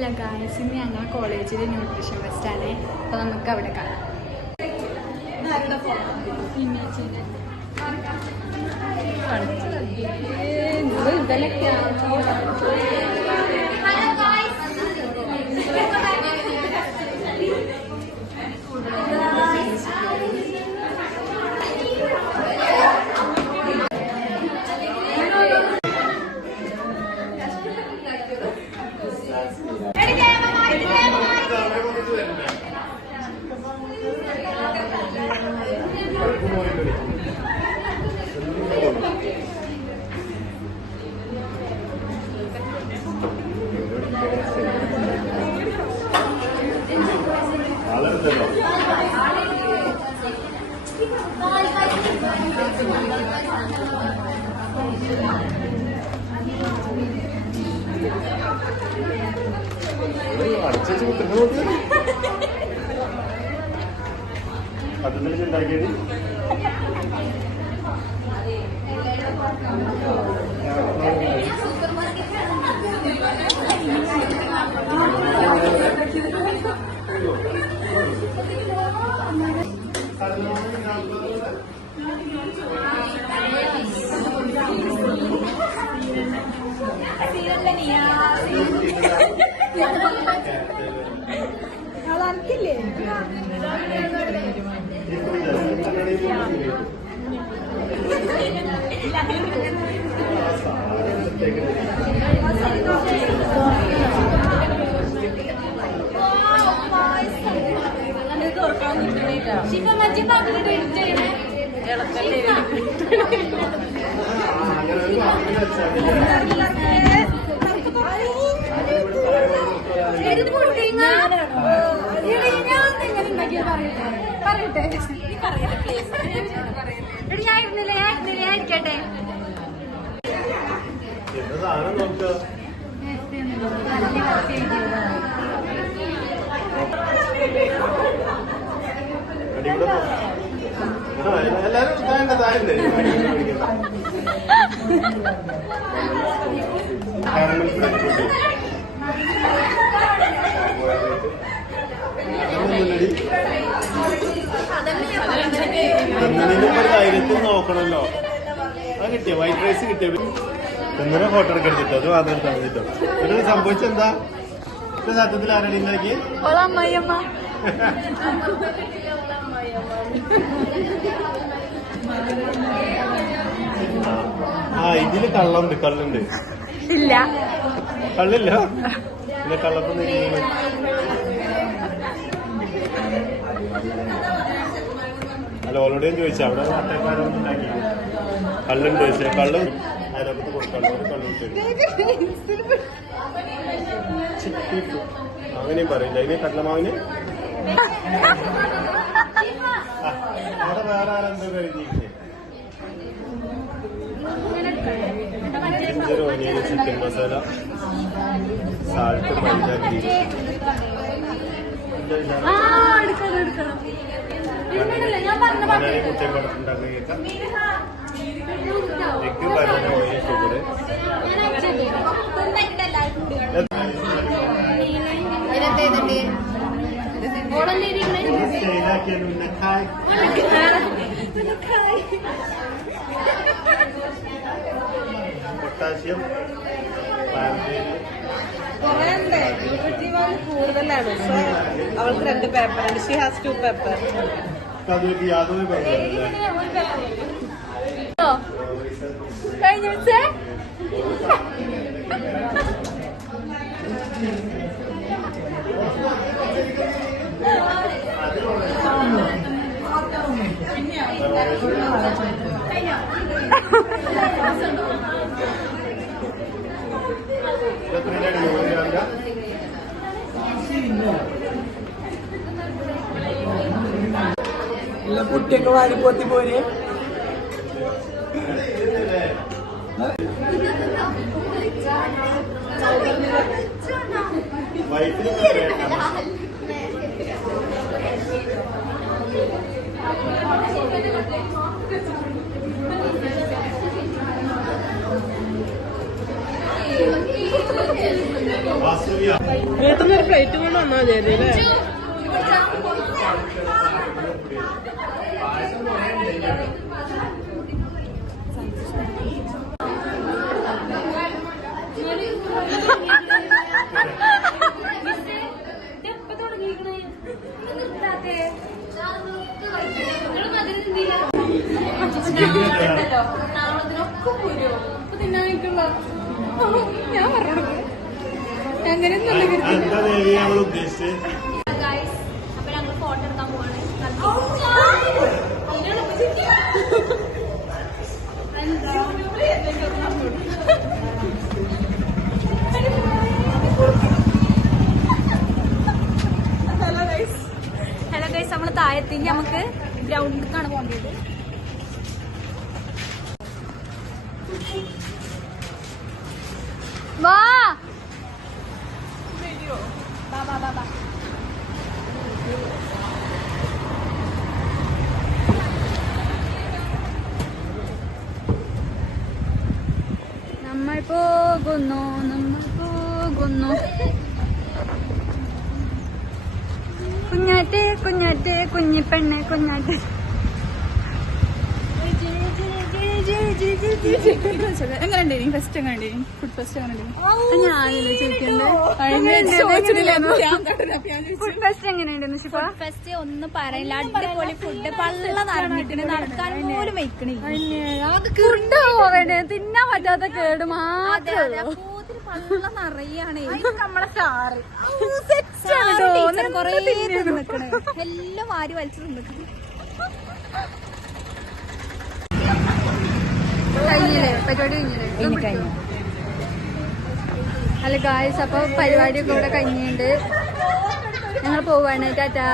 Hello guys, ഇന്ന് ഞങ്ങൾ കോളേജിൽ ന്യൂട്രീഷൻ ഫെസ്റ്റാണ്. അപ്പോൾ നമുക്ക് അവിടെ കാണാം. ഉണ്ടാക്കിയത് അതാർക്കില്ലേ? ഞാനിരിക്കട്ടെ. നോക്കണല്ലോ. അത് കിട്ടിയ വൈറ്റ് റൈസ് കിട്ടിയ ഇന്നലെ ഫോട്ടോ ഒക്കെ എടുത്തിട്ടോ, അത് മാത്രം തന്നിട്ടോ. എന്നിട്ട് സംഭവിച്ചെന്താ? സത്യത്തിൽ ആരാണ് ഉണ്ടാക്കി? ഇതില് കള്ളുണ്ട്. ഇല്ല, കള്ളില്ല. പിന്നെ കള്ളപ്പം അല്ല, ഓൾറെഡി ഞാൻ ചോദിച്ചു അവിടെ വട്ടക്കാരൊന്നും ഉണ്ടാക്കി കള്ളുണ്ട്. പക്ഷേ കള്ള് അതിനകത്ത് കൊടുക്കല്ലോ, അങ്ങനെയും പറയില്ല. അതിന് കടലമാവിന് അവിടെ വേറെ ആരെന്തോ കരുതിയില്ലേ? Ginger, onion, chicken masala, salt, maida, കുട്ടികളുണ്ടാക്കുന്ന cake, egg, banana, oil, sugar. Potassium, കൂടുതലാണ്. അവൾക്ക് 2 പേപ്പർ. She has 2 paper. അതിലേക്ക് യാതൊരു പേപ്പറില്ല. കുട്ടിയൊക്കെ വാരിപ്പോത്തി പോരെ. വീട്ടിൽ നിന്ന് ഒരു പ്ലേറ്റ് കൊണ്ട് വന്നാൽ മതിയായിരുന്നു അല്ലേ? ഞാൻ പറഞ്ഞു അങ്ങനെ എന്താ ദേവി നമ്മൾ ഉദ്ദേശിച്ചത്? അപ്പൊ ഞങ്ങൾ ഫോട്ടോ എടുക്കാൻ പോവാണ്. ഹലോ ഗൈസ്, നമ്മള് താഴത്തേക്ക് നമുക്ക് ഗ്രൗണ്ടിലേക്കാണ് പോകേണ്ടത്. വാ നമ്മൾ പോകുന്നു. കുഞ്ഞാട്ടെ കുഞ്ഞാട്ടെ കുഞ്ഞിപ്പെണ്ണ് കുഞ്ഞാട്ടെ. എങ്ങനെ ഫസ്റ്റ് എങ്ങനെ ഫുഡ് ഫസ്റ്റ് എങ്ങനെ ഞാനില്ല ഫുഡ് ഫസ്റ്റ് എങ്ങനെയുണ്ടെന്ന് ഫസ്റ്റ് ഒന്നും പറയില്ല, അടിപൊളി ഫുഡ്. പള്ള നിറഞ്ഞിട്ട് നടക്കാൻ പോലും വയ്ക്കണില്ല. ഫുഡ് പോവേണ്ടേ, തിന്നാൻ പറ്റാത്ത കേട് മാത്രം. പള്ള നിറയാണ്. നമ്മളെ സ്റ്റാറ് കൊറേ നിക്കണേ, എല്ലാം വാരി വലിച്ചു നിൽക്കണേ. കഴിഞ്ഞില്ലേ പരിപാടി? കഴിഞ്ഞില്ലേ? അല്ല ഗായ്സ്, അപ്പൊ പരിപാടിയൊക്കെ ഇവിടെ കഴിഞ്ഞിട്ടുണ്ട്. ഞങ്ങൾ പോവാണ്. ടാറ്റാ.